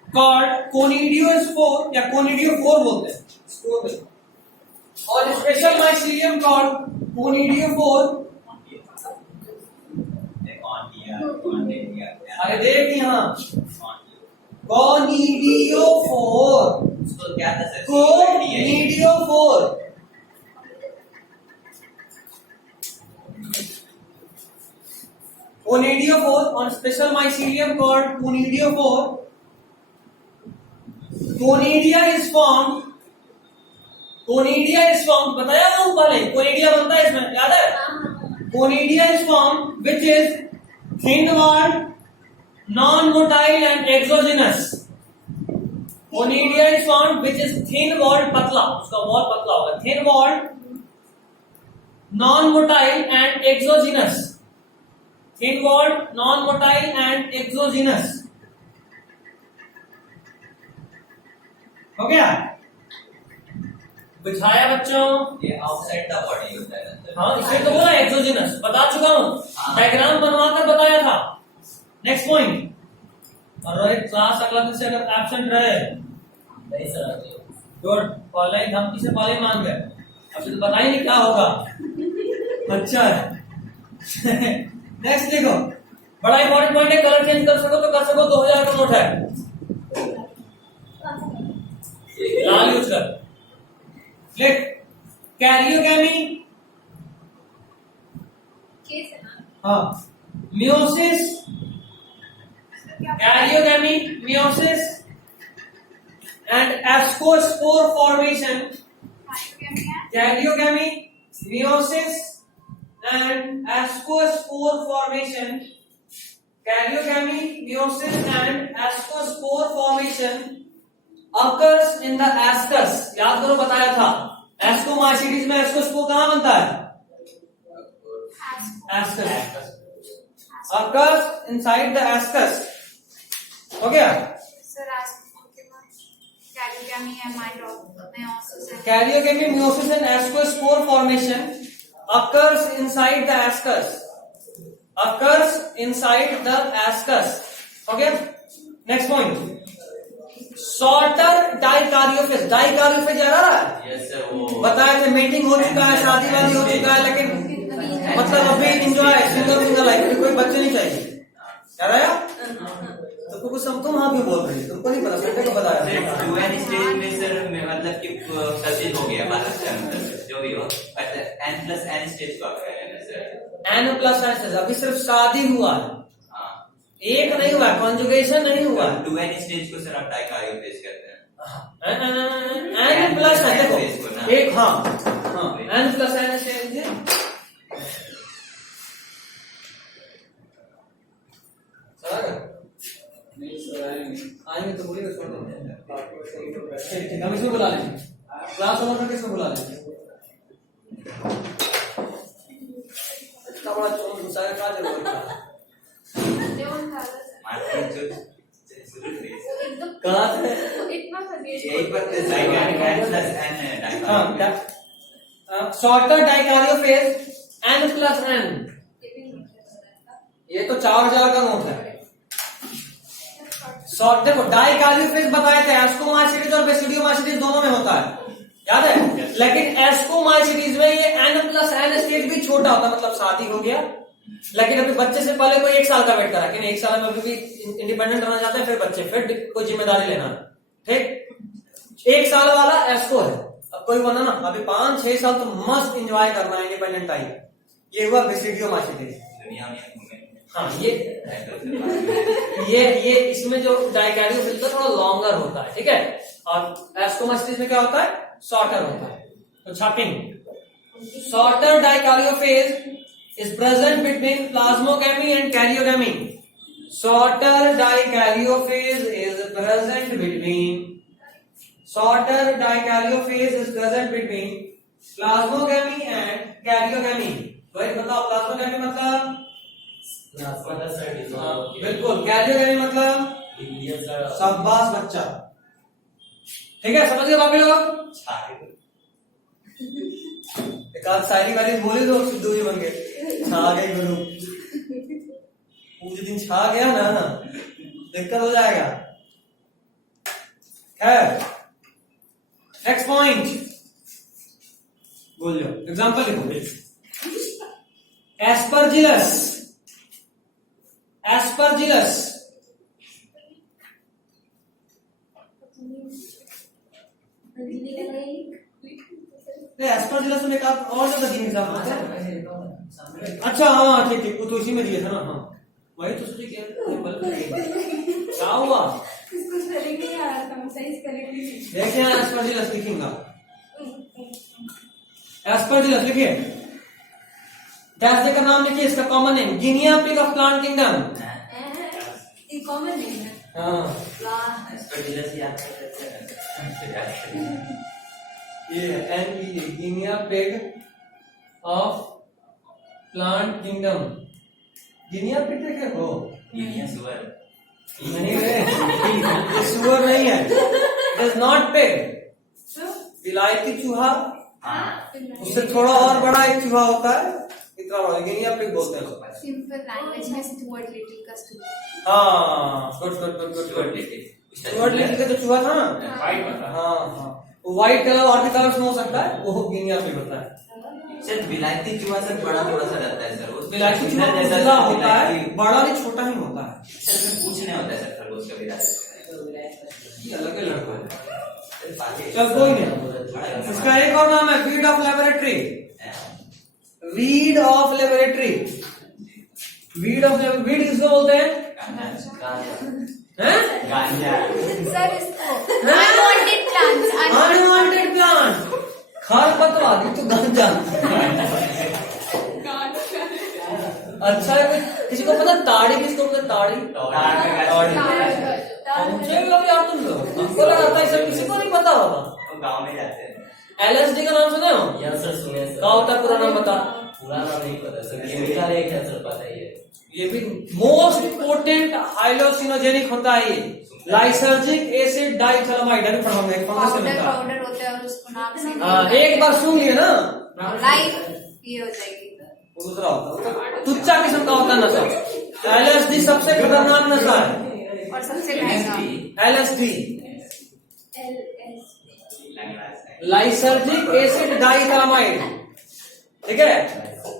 called conidiospore या conidiophore बोलते हैं, और स्पेशल माइसीलियम called conidiophore। अरे देख यहाँ conidiophore, conidiophore Conidiophore on special mycelium called conidiophore. Conidia is formed. Conidia is formed. बताया था ऊपर नहीं, conidia बनता है इसमें, याद है? Conidia is formed which is thin-walled, non-motile and exogenous. Conidia is formed which is thin-walled, पतला, उसका wall पतला होगा, thin-walled, non-motile and exogenous. Thin-walled, non-motile and exogenous. हो गया? बिछाया बच्चों? ये आउटसाइड द बॉडी होता है ना। हाँ, इसलिए तो बोला एक्सोजेनस, बता चुका हूँ, डायग्राम बनवाकर बताया था। Next point. और रोहित क्लास अगला दिन से अगर एब्सेंट रहे, नहीं सर, गुड, ऑनलाइन धमकी से पहले मान गए, अब से तो पता ही नहीं क्या होगा। अच्छा है। नेक्स्ट देखो, बड़ा इंपॉर्टेंट पॉइंट है, कलर चेंज कर सको तो कर सको, 2000 का नोट है, लाल यूज कर। लिख, कैरियोगैमी, केस है ना? हाँ, meiosis, karyogamy, meiosis and ascospore formation. Karyogamy, meiosis and ascospore formation. Karyogamy, meiosis and ascospore formation occurs in the ascus. याद करो, बताया था एस्कोमाइसीटीज में एस्कोस्पोर कहाँ बनता है? Ascus. Occurs inside the ascus. हो गया? सर आज कैरियोगैमी है माइटोसिस है। Karyogamy, meiosis and ascospore formation occurs inside the ascus. Occurs inside the ascus. Okay? Next point. Shorter dikaryophase. Dikaryophase आ रहा है? यस सर, वो बताया थे, मीटिंग हो चुका है, शादी वादी हो चुका है, लेकिन मतलब अभी इंजॉय सिंगल लाइफ, कोई बच्चे नहीं चाहिए, क्या रहा? तो कुछ तुम हाँ क्यों बोल रही, तुमको नहीं पता, संडे को बताया था। 2n स्टेज में सर मतलब कि सचिन हो गया, बात जो भी हो, n+n स्टेज को आप कह रहे हैं सर। n+n, अभी सिर्फ शादी हुआ है, हाँ, एक नहीं हुआ, कॉन्जुगेशन नहीं हुआ। 2n स्टेज को सर आप डाइकार्योफेज कहते हैं। n+n देखो, एक हाँ n+n स्टेज आएंगे तो बोलिए, छोड़ देंगे, ठीक, हम इसमें बुला लेंगे, क्लास ओवर करके इसमें बुला लेंगे। इतना बड़ा चोर घुसा है, क्या जरूरत है? कहाँ से? इतना सजेस्ट यही पर n+n हाँ, शॉर्टर डाइकार्योफेज n+n, ये तो 4000 का नोट है। शॉर्ट देखो, डाइकार्योफेज बताए थे, एस्कोमाइसीटीज और बेसिडियोमाइसीटीज दोनों में होता है, याद है? लेकिन एस्कोमाइसीटीज में ये n+n स्टेज भी छोटा होता है, मतलब शादी हो गया, लेकिन अभी बच्चे से पहले कोई 1 साल का वेट करा, कि 1 साल में अभी भी इंडिपेंडेंट रहना चाहते हैं, फिर बच्चे, फिर कोई जिम्मेदारी लेना, ठीक? 1 साल वाला एस्को है, अब कोई बना ना, अभी 5-6 साल तो मस्त एंजॉय करना है इंडिपेंडेंट टाइम। ये हुआ बेसिडियोमाइसीटीज। दुनिया में हाँ, ये इसमें जो डाइकार्योफेज थोड़ा लॉन्गर होता है, ठीक है, और एस्कोमाइसीटीज में क्या होता है? शॉर्टर होता है। तो छापिंग, shorter डाइकार्योफेज is present between plasmogamy and karyogamy. Shorter dikaryophase is present between plasmogamy and karyogamy. वही बताओ, प्लाज्मोगैमी मतलब? बिल्कुल, कैरियोगैमी मतलब शाबाश बच्चा, ठीक है, समझ गए बाकी लोग? एक आध शायरी वाली बोले तो सिद्धू जी बन गए, छा गए गुरु, उस दिन छा गया ना, दिक्कत हो जाएगा। खैर, नेक्स्ट पॉइंट बोल लो, एग्जाम्पल लिखो। एस्परजिलस, एस्परजिलस एस्परजिलस में एक और ज्यादा जीन। अच्छा हाँ, ठीक ठीक, वो तो इसी में दिया था ना। हाँ, वही तो सोची क्या हुआ? इसको स्पेलिंग नहीं आ रहा था, मैं सही स्पेलिंग नहीं लिखी। देखिए एस्परजिलस लिखूंगा, एस्परजिलस लिखिए, डैशे का नाम लिखिए, इसका common name Guinea pig of plant kingdom. ये कॉमन नेम है। हाँ वाह। एस्परजिलस याद करते हैं। ये Guinea pig of plant kingdom. Guinea pig देखे हो? गिनिया सुअर। नहीं रे, सुअर नहीं है, इट इज नॉट पिग। विलायती चूहा, उससे थोड़ा और बड़ा एक चूहा होता है, इतना बड़ा, गिनिया पिग बोलते हैं उसको। सिंपल लैंग्वेज में स्टुअर्ट लिटिल का स्टूडेंट। हाँ good good good good good. Stuart little का जो चूहा था ना, हाँ हाँ, व्हाइट कलर और भी कलर में हो सकता है, वो गिनिया पिग होता है। सर विलायती चूहा से बड़ा थोड़ा सा रहता है सर, विलायती चूहा जैसा होता है, बड़ा नहीं छोटा ही होता है। सर इसमें पूछने होता है सर खरगोश का विलायती। ये अलग ही लड़का है। चल कोई नहीं, इसका एक और नाम है weed of laboratory. Weed of laboratory, weed of weed किसको बोलते हैं? गांजा। सर इसको अनवांटेड प्लांट्स, अनवांटेड प्लांट, खरपतवार, ये तो गांजा। अच्छा है, किसी को पता ताड़ी किसको बोलते हैं? ताड़ी, मुझे भी लगा यार तुम लोग, हमको लगा था सब किसी को नहीं पता होगा। तो गांव में जाते हैं। LSD का नाम सुने हो? यस सर, सुने सर। क्या होता है पूरा नाम बता? पूरा नाम नहीं पता सर, केमिकल एक है सर, पता ही है। ये भी मोस्ट पोटेंट हाइलोसिनोजेनिक होता है, ये लाइसर्जिक एसिड डाइथैलामाइड। अभी पढ़ाऊंगा, एक फंगस पाउडर मिलता है। पाउडर होता है और उसको नाक से एक बार सुन लिए ना, लाइफ ये हो जाएगी। वो दूसरा होता है, तुच्चा किस्म का होता है नशा। LSD सबसे खतरनाक नशा है, और सबसे महंगा LSD, लाइसर्जिक एसिड डाइथैलामाइड, ठीक है।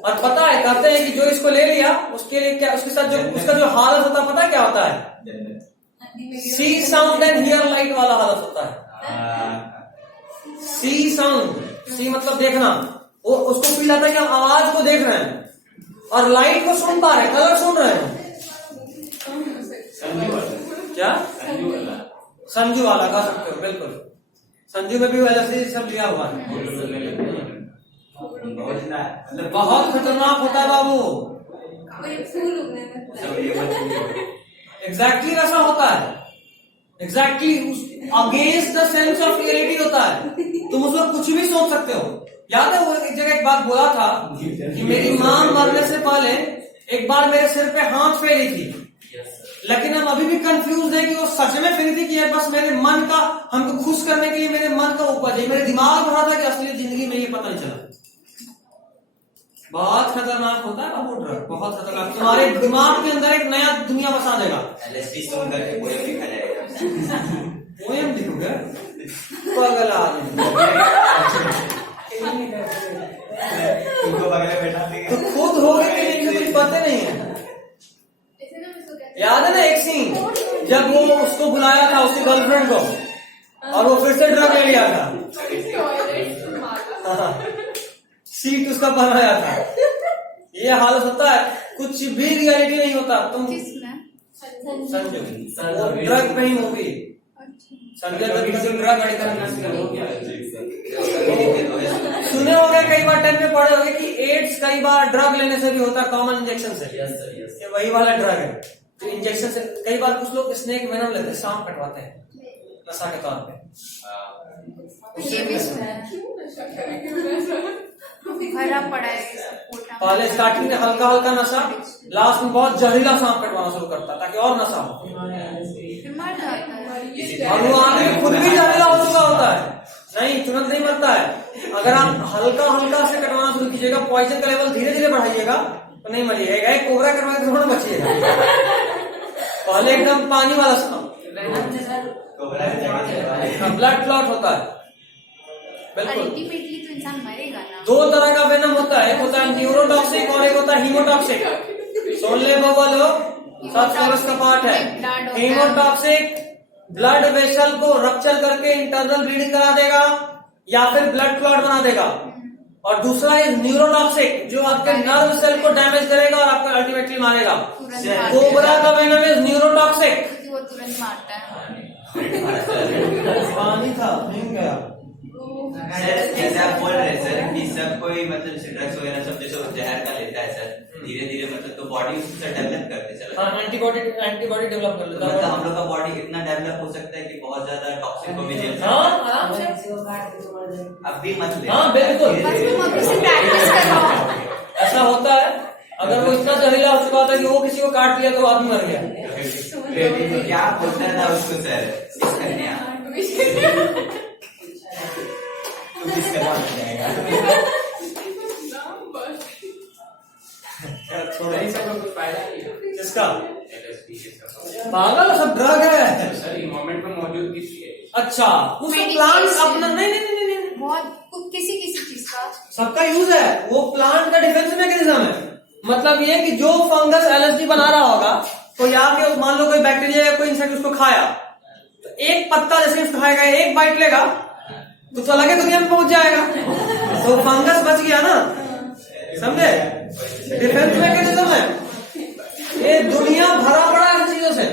और पता है, कहते हैं कि जो इसको ले लिया उसके लिए क्या, उसके साथ जो उसका जो हालत होता है, पता है क्या होता है? सी साउंड एंड हियर लाइट वाला हालत होता है। सी साउंड, सी मतलब देखना, वो उसको फील आता है कि हम आवाज को देख रहे हैं और लाइट को सुन पा रहे हैं, कलर सुन रहे हैं। क्या? संजू वाला कह सकते हो, बिल्कुल। संजू में भी LSD सब लिया हुआ है। बहुत खतरनाक होता है बाबू, एग्जैक्टली वैसा होता है, exactly against the sense of reality होता है। तुम उसमें कुछ भी सोच सकते हो। याद है वो एक जगह एक बात बोला था कि मेरी मां मरने से पहले एक बार मेरे सिर पे हाथ फेरी थी, लेकिन हम अभी भी कंफ्यूज है कि वो सच में फेरी थी कि ये बस मेरे मन का, हमको खुश करने के लिए मेरे मन का उपज है। मेरे दिमाग में रहा था कि असली जिंदगी में ये पता नहीं चला। बहुत खतरनाक होता है बाबू ड्रग, बहुत खतरनाक। तुम्हारे दिमाग के अंदर एक नया दुनिया बसा देगा। LSD सुन करके पोएम लिखा जाएगा। पोएम लिखोगे? पागल आदमी। उनको बगल में बैठा देंगे। तो खुद हो गए कि नहीं कुछ पता नहीं है। याद है ना एक सीन, जब वो उसको बुलाया था उसकी गर्लफ्रेंड को और वो फिर से ड्रग ले लिया था, सीट उसका बनाया था। ये हालत होता है, कुछ भी रियलिटी नहीं होता। तुम संजय ड्रग पे ही मूवी, संजय ड्रग सुने होंगे, कई बार टाइम में पढ़े होंगे कि एड्स कई बार ड्रग लेने से भी होता है, कॉमन इंजेक्शन से। Yes sir, yes. ये वही वाला ड्रग है जो इंजेक्शन से, कई बार कुछ लोग स्नेक वेनम लेते हैं, सांप कटवाते हैं नशा के तौर पे। ये भी सुना है, भरा पड़ा है पहले स्टार्टिंग में हल्का हल्का नशा, लास्ट में बहुत जहरीला सांप कटवाना शुरू करता है ताकि और नशा हो। फिर मर जाता है। और वो आदमी खुद भी जहरीला हो चुका होता है, नहीं तुरंत नहीं मरता है। अगर आप हल्का हल्का से कटवाना शुरू कीजिएगा, पॉइजन का लेवल धीरे धीरे बढ़ाइएगा तो नहीं मरिएगा। एक कोबरा कटवा के थोड़ा बचिएगा। पहले एकदम पानी वाला सांप, ब्लड क्लॉट होता है, बिल्कुल। अल्टीमेटली तो इंसान मरेगा ना। दो तरह का वेनम होता है, एक होता है न्यूरोटॉक्सिक और एक होता है हीमोटॉक्सिक। सुन ले बबा लोग, सब सिलेबस का पार्ट है। हीमोटॉक्सिक ब्लड वेसल को रप्चर करके इंटरनल ब्लीडिंग करा देगा या फिर ब्लड क्लॉट बना देगा। और दूसरा इज न्यूरोटॉक्सिक, जो आपके नर्व सेल को डैमेज करेगा और आपको अल्टीमेटली मारेगा। तुरंत मार कोबरा देता का वेनम इज न्यूरोटॉक्सिक। है, क्योंकि वो तुरंत मारता है। पानी था नहीं गया। सर जैसे आप बोल रहे हैं सर कि सब कोई मतलब ड्रग्स वगैरह सब जैसे जहर का लेता है सर, धीरे धीरे मतलब तो बॉडी उससे डेवलप करते चला हाँ, एंटीबॉडी डेवलप कर तो लेता मतलब है। हम लोग का बॉडी इतना डेवलप हो सकता है कि बहुत ज्यादा टॉक्सिक को भी झेल सकता हाँ है। आराम से। अब भी मत ले। हाँ, बिल्कुल। बस तुम अभी से प्रैक्टिस करो। ऐसा होता है, अगर वो इतना जहरीला हो चुका होता है कि वो किसी को काट लिया तो आदमी मर गया। तो क्या बोलता था उसको सर, किस कन्या तो किसका नाम जाएगा। किसका? पागल, सब ड्रग है। सर इन्वायरमेंट में मौजूद किसी है। अच्छा, उस प्लांट अपना नहीं नहीं नहीं नहीं बहुत किसी किसी चीज का सबका यूज है, वो प्लांट का डिफेंस मैकेनिज्म है। मतलब ये कि जो फंगस एलर्जी बना रहा होगा तो यहाँ के मान लो कोई बैक्टीरिया या कोई इंसेक्ट उसको खाया, तो एक पत्ता जैसे उसको खाएगा, एक बाइट लेगा तो अलग दुनिया में पहुंच जाएगा, तो फंगस बच गया ना, समझे? डिफेंस मैकेनिज्म है ये। दुनिया भरा पड़ा है इन चीजों से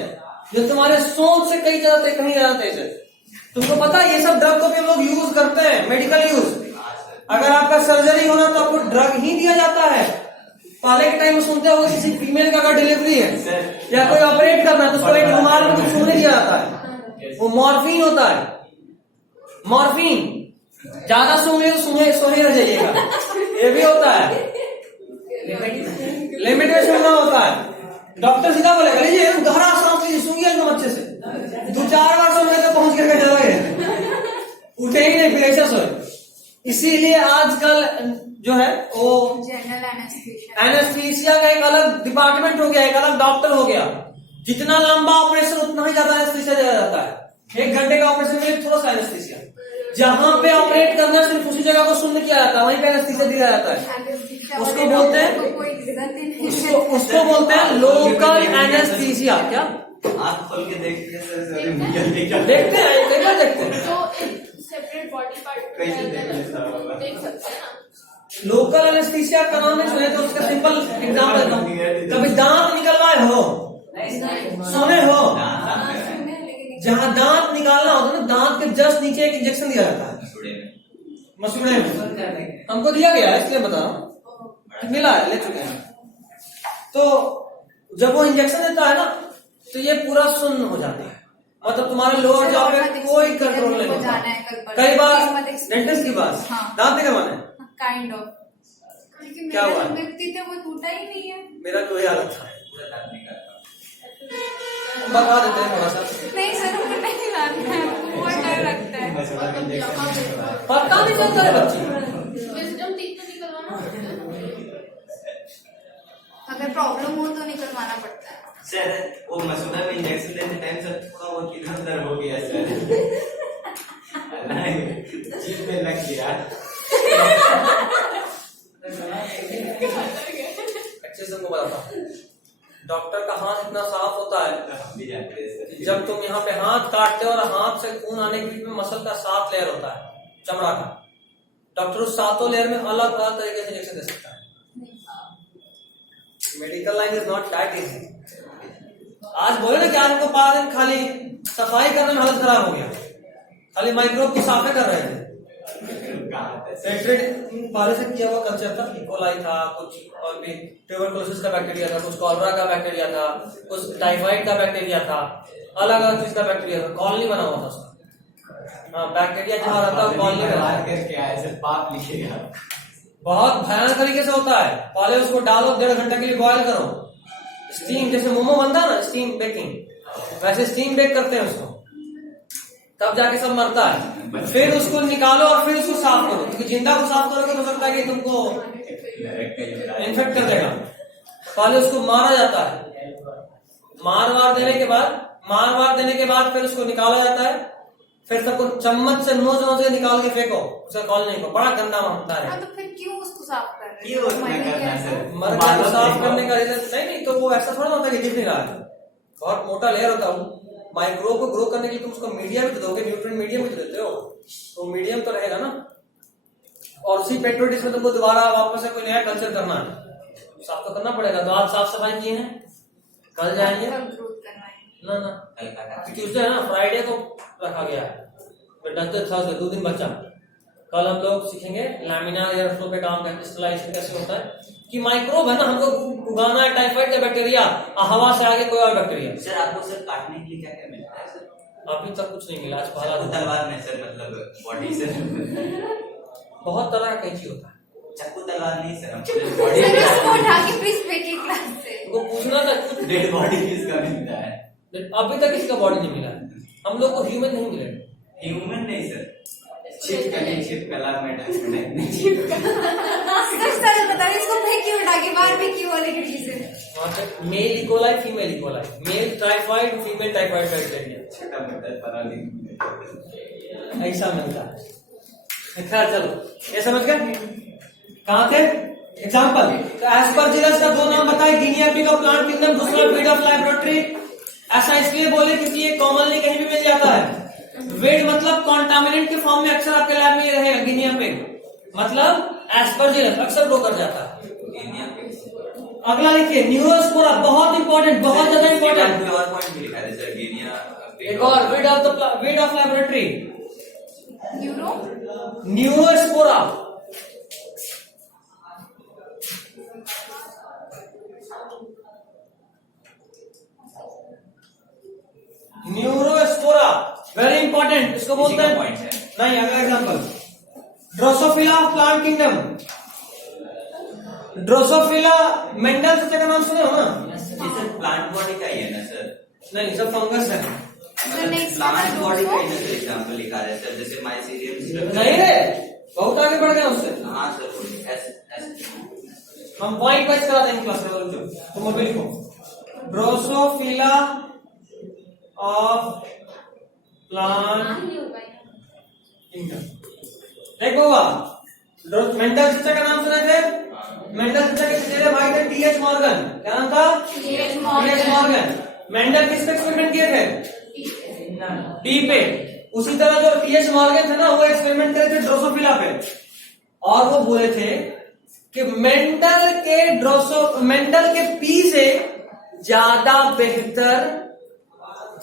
जो तुम्हारे सोच से कहीं ज्यादा कहीं ज्यादा तेज है। तुमको पता है ये सब ड्रग को भी लोग यूज करते हैं, मेडिकल यूज। अगर आपका सर्जरी होना तो आपको ड्रग ही दिया जाता है। पहले के टाइम में सुनते हो किसी फीमेल का अगर डिलीवरी है या कोई ऑपरेट करना है तो उसको एक रुमाल में कुछ सूंघने दिया जाता है, वो मॉर्फिन होता है। मॉर्फिन ज्यादा सूंघे तो सोने रह जाइएगा, ये भी होता है। लिमिट में सूंघना होता है। डॉक्टर सीधा बोलेगा लीजिए गहरा सांस लीजिए, सूंघिए एकदम अच्छे से, 2-4 बार सूंघे तो पहुंच करके चला गया, उठे ही नहीं, फिर ऐसा सोए। इसीलिए आजकल जो है वो जनरल एनेस्थीसिया एनेस्थीसिया का एक अलग डिपार्टमेंट हो गया, एक अलग डॉक्टर हो गया। जितना लंबा ऑपरेशन उतना ही ज्यादा एनेस्थीसिया दिया जाता है। 1 घंटे का ऑपरेशन में थोड़ा सा एनेस्थीसिया, जहां पे ऑपरेट करना है सिर्फ उसी जगह को शून्य किया जाता है, वहीं पे एनेस्थीसिया दिया जाता है। उसको बोलते हैं उसको बोलते हैं लोकल एनेस्थीसिया। क्या आँख खोल के देखते हैं सर, देखते हैं? देखते हैं तो एक सेपरेट बॉडी पार्ट कैसे देख लेता होगा? देख सकते हैं ना। लोकल एनेस्थीसिया का नाम नहीं सुने तो उसका सिंपल एग्जाम्पल देता हूँ। कभी दांत निकलवाए हो, सुने हो? जहाँ दांत निकालना होता है ना, दांत के जस्ट नीचे एक इंजेक्शन दिया जाता है, मसूड़े में। हमको दिया गया है इसलिए बता रहा हूँ, मिला है, ले चुके हैं। तो जब वो इंजेक्शन देता है ना तो ये पूरा सुन्न हो जाता है, मतलब तुम्हारे लोअर जॉ पे कोई कंट्रोल नहीं होता। कई बार डेंटिस्ट की बात, दांत निकलवाने काइंड ऑफ, लेकिन क्या हुआ? व्यक्ति थे वो टूटा ही नहीं है। मेरा तो यही हालत था। बता देते हैं थोड़ा सा, नहीं सर, हमको नहीं लगता है, हमको बहुत डर लगता है। पता नहीं चलता है बच्ची। विजडम टीथ तो निकलवाना होता है। अगर प्रॉब्लम हो तो निकलवाना पड़ता है। सर वो मसूदा में इंजेक्शन देते टाइम सर थोड़ा बहुत इधर उधर हो गया सर, जीभ में लग गया। अच्छे से तुमको बताता हूँ, डॉक्टर का हाथ इतना साफ होता है हम भी जानते हैं सर। जब तुम यहाँ पे हाथ काटते हो और हाथ से खून आने के बीच में मसल का 7 लेयर होता है चमड़ा का। डॉक्टर उस 7 लेयर में अलग अलग तरीके से इंजेक्शन दे सकता है। Medical line is not that easy. आज बोले ना कि आज हमको 5 दिन खाली सफाई करने में हालत खराब हो गया, खाली माइक्रोब की साफे कर रहे थे। पहले से किया हुआ कल्चर था, इकोलाई था, कुछ और भी ट्यूबरकुलोसिस का बैक्टीरिया था, कुछ कॉलरा का बैक्टीरिया था, कुछ टाइफाइड का बैक्टीरिया था, अलग अलग चीज का बैक्टीरिया था, कॉलोनी बना हुआ था उसका। हाँ, बैक्टीरिया जहाँ रहता है कॉलोनी बना करके आए सर, पाप लिखेगा। बहुत भयानक तरीके से होता है। पहले उसको डालो, 1.5 घंटा के लिए बॉयल करो, स्टीम, जैसे मोमो बनता है ना स्टीम बेकिंग, वैसे स्टीम बेक करते हैं उसको, तब जाके सब मरता है। फिर उसको निकालो और फिर उसको साफ करो, क्योंकि जिंदा को साफ करोगे तो हो सकता है कि तुमको इन्फेक्ट कर देगा। पहले उसको मारा जाता है, मार देने के बाद फिर उसको निकाला जाता है, फिर सबको चम्मच से नोच के निकाल के फेंको, उसे कॉलोनी को। बड़ा गंदा होता है। हाँ, तो फिर क्यों उसको साफ कर रहे क्यों उसमें करना है सर? मर गया तो साफ करने का रीजन नहीं, तो वो ऐसा थोड़ा होता है कि दिख नहीं रहा है, बहुत मोटा लेयर होता है। माइक्रोब को ग्रो करने के लिए तुम उसको मीडिया भी तो दोगे, न्यूट्रिएंट मीडियम भी तो देते हो, तो मीडियम तो रहेगा ना। और उसी पेट्रो डिश में तुमको दोबारा वापस से कोई नया कल्चर करना है, साफ तो करना पड़ेगा। तो आज साफ सफाई किए हैं, कल जाएंगे ना ना ट्यूसडे है ना, फ्राइडे को रखा गया है, फिर थर्सडे 2 दिन बचा। कल हम लोग सीखेंगे लैमिनार एयर फ्लो पे काम कैसे, क्रिस्टलाइजेशन कैसे होता है, कि माइक्रोब है ना, हमको उगाना है टाइफाइड का बैक्टीरिया, हवा से आगे कोई और बैक्टीरिया। सर आपको सर काटने के लिए क्या क्या मिलता है सर? अभी तक कुछ नहीं मिला, आज पहला चाकू तलवार में सर, मतलब बॉडी सर बहुत तरह का कैंची होता है। चाकू तलवार नहीं सर, हमको बॉडी सर इसको उठा के प्लीज फेंकिए क्लास से। तुमको पूछना था कुछ, डेड बॉडी किसका मिलता है? अभी तक इसका बॉडी नहीं मिला है, हम लोग को ह्यूमन नहीं मिलेगा। ह्यूमन नहीं सर, छिपकला में सर बता रहे इसको फेंकिए उठा के, बाहर फेंकिए वाले खिड़की से। वहाँ पे male E coli, female E coli, male typhoid, female typhoid bacteria, छोटा मोटा पता नहीं ऐसा मिलता है। खैर चलो, ये समझ गए कहाँ थे एग्जाम्पल। एस्परजिलस का 2 नाम बताए, Guinea pig of plant kingdom, दूसरा वीड ऑफ लेबोरेटरी। ऐसा इसलिए बोले क्योंकि ये कॉमनली कहीं भी मिल जाता है। वीड मतलब कॉन्टामिनेंट के फॉर्म में अक्सर आपके लैब में ही रहेगा, गिनिया पिग मतलब एस्परजिलस अक्सर ग्रो कर जाता है। अगला लिखिए न्यूरोस्पोरा, बहुत इंपॉर्टेंट, बहुत ज्यादा इंपॉर्टेंट। और पॉइंट भी लिखा है सर, गिनिया एक और weed of laboratory, neuro Neurospora. Neurospora very important, इसको बोलते हैं पॉइंट है। नहीं। अगला example Drosophila plant kingdom. Drosophila Mendel सच्चा का नाम सुने हो ना? ये सर प्लांट बॉडी का ही है ना सर? नहीं, सब फंगस है। प्लांट बॉडी का ही ना सर एग्जाम्पल लिखा है सर, जैसे माइसीरियम। नहीं रे, बहुत आगे बढ़ गया उससे। हाँ सर, हम पॉइंट वाइज करा देंगे क्लास में, रुक जाओ तुम अभी लिखो। Drosophila of plant kingdom. देखो मेंडल सच्चा का नाम सुने थे? मेंडल सच्चा के चचेरे भाई थे टीएच मॉर्गन। क्या नाम था? TH Morgan. मेंडल किस पे एक्सपेरिमेंट किए थे? टी पे। उसी तरह जो टीएच मॉर्गन थे ना, वो एक्सपेरिमेंट करे थे ड्रोसोफिला पे, और वो बोले थे कि मेंडल के पी से ज्यादा बेहतर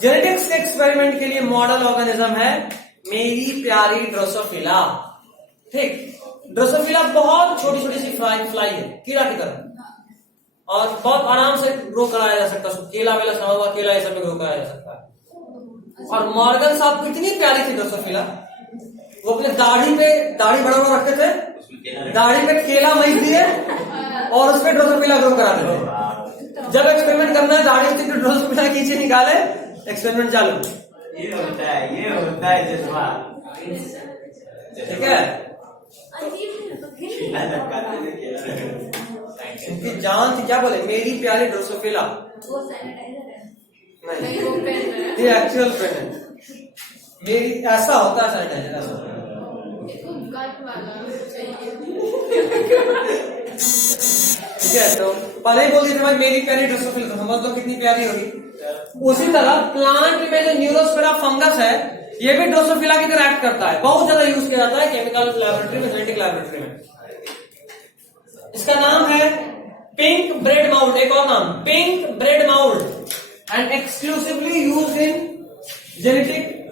जेनेटिक्स के एक्सपेरिमेंट के लिए मॉडल ऑर्गेनिज्म है मेरी प्यारी ड्रोसोफिला। ठीक, ड्रोसोफिला बहुत छोटी छोटी सी फ्लाई है, कीड़ा की तरह, और बहुत आराम से ग्रो कराया जा सकता है। केला वेला समा हुआ केला, ये सब में ग्रो कराया जा सकता है। और मॉर्गन साहब को इतनी प्यारी थी ड्रोसोफिला, वो अपने दाढ़ी बड़ा बड़ा रखते थे, दाढ़ी पे केला मईच दिए और उसमें ड्रोसोफिला ग्रो कराते थे। जब एक्सपेरिमेंट करना है, दाढ़ी से ड्रोसोफिला खींचे निकाले, एक्सपेरिमेंट चालू। ये होता है जज्बा, ठीक है। खिला लटकाते थे, खिला इनकी जान थी, क्या बोले, मेरी प्यारी ड्रोसोफिला। वो सैनिटाइजर है। नहीं, वो पेन है। ये एक्चुअल पेन है मेरी। ऐसा होता है सैनिटाइजर, ऐसा। देखो गट वाला चाहिए। ठीक है, तो पहले ही बोल दिया भाई मेरी प्यारी ड्रोसोफिला, तो समझ लो कितनी प्यारी होगी। उसी तरह प्लांट में जो न्यूरोस्पोरा फंगस है, ये भी ड्रोसोफिला की तरह एक्ट करता है। बहुत ज्यादा यूज किया जाता है केमिकल लैबोरेटरी में, जेनेटिक लैबोरेटरी में। इसका नाम है पिंक ब्रेड माउल्ड। एक और नाम pink bread mould, and exclusively used in genetic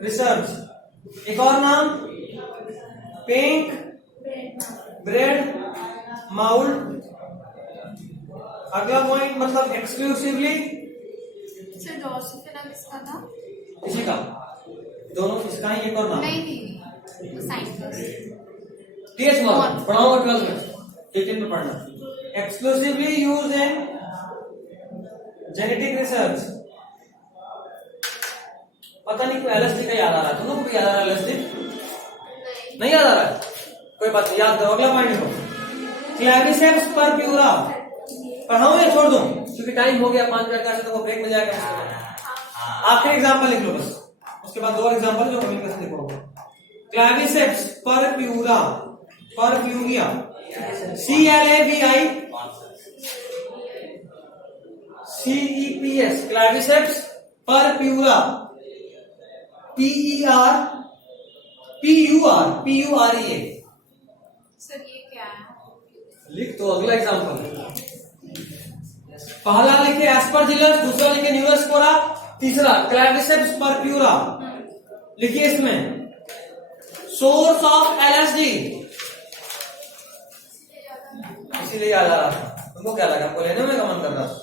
research. एक और नाम पिंक ब्रेड माउल्ड। अगला पॉइंट मतलब एक्सक्लूसिवली सर ड्रोसोफिला किसका था? इसी का, दोनों इसका ही। एक और नाम नहीं साइंटिस्ट टीएच मॉर्गन, पढ़ाऊंगा 12th में, 18 में पढ़ना। Exclusively used in genetic research. पता नहीं क्यों एलएसडी का याद आ रहा है, तुम लोग को याद आ रहा है एलएसडी? नहीं याद आ रहा है, कोई बात नहीं, याद करो। अगला पॉइंट देखो, क्लेविसेप्स परप्यूरा। पढ़ाऊं या छोड़ दूं, क्योंकि टाइम हो गया 5 मिनट का, तो ब्रेक मिल जाएगा। आखिरी एग्जांपल लिख लो बस, उसके बाद 2 एग्जांपल जो कभी कैसे लिखोगे। Claviceps purpura, purpurea, CLAVI CEPS, Claviceps purpura, PUREA। लिख तो अगला एग्जांपल। पहला लिखे एस्परजिलस, दूसरा लिखे न्यूरोस्पोरा, तीसरा क्लैविसेप्स परप्यूरा। लिखिए इसमें सोर्स ऑफ एलएसडी, इसीलिए याद आ रहा था। तुमको क्या लगा, हमको लेने में का मन कर रहा था?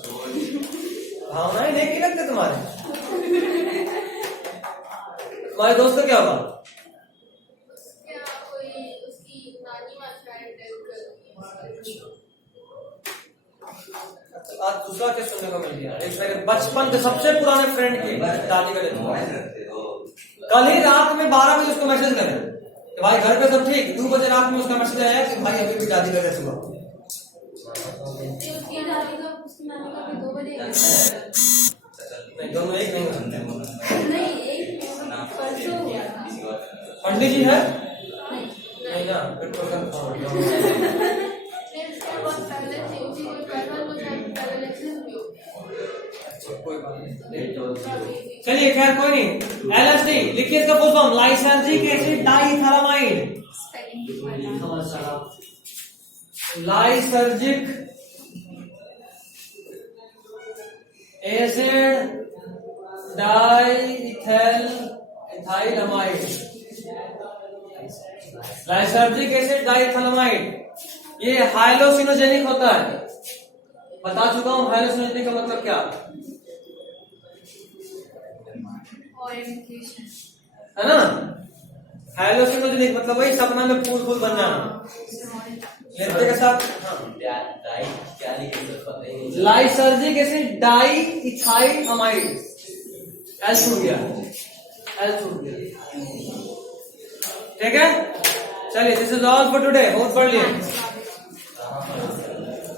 भावनाएं नहीं लगते तुम्हारे? तुम्हारे दोस्त को क्या होगा? क्या कोई उसकी नानी माँ शायद डेथ कर दी। आज दूसरा क्या सुनने को मिल गया? एक सेकंड, बचपन के सबसे पुराने फ्रेंड की दादी का डेथ हुआ। कल ही रात में 12 बजे उसको मैसेज करे कि भाई घर पे सब ठीक। 2 बजे रात में उसका मैसेज आया कि भाई अभी भी दादी का डेथ हुआ। उसकी नानी का भी 2 बजे नहीं, दोनों एक नहीं हो। नहीं, एक परसों हुआ था। पंडित जी है नहीं ना, फिर तो कंफर्म। उसके बहुत पहले थी, उसी को पहले को शायद पैरालिसिस भी हो गया। कोई बात नहीं, चलिए खैर कोई नहीं। एलएसडी लिखिए इसका full form, lysergic acid diethylamide. Lysergic acid diethylamide. Lysergic acid diethylamide ये हाइलोसिनोजेनिक होता है। बता चुका हूं हाइलोसिनोजेनिक का मतलब क्या है ना। हाइलोसिनोजेनिक मतलब वही सपना में फूल फूल बन जाना। लेते के साथ क्या लिखे सर पता ही नहीं। Lysergic acid di ethyl amide. L छूट गया, एल छूट गया। ठीक है, चलिए this is all for today. बहुत पढ़ लिए।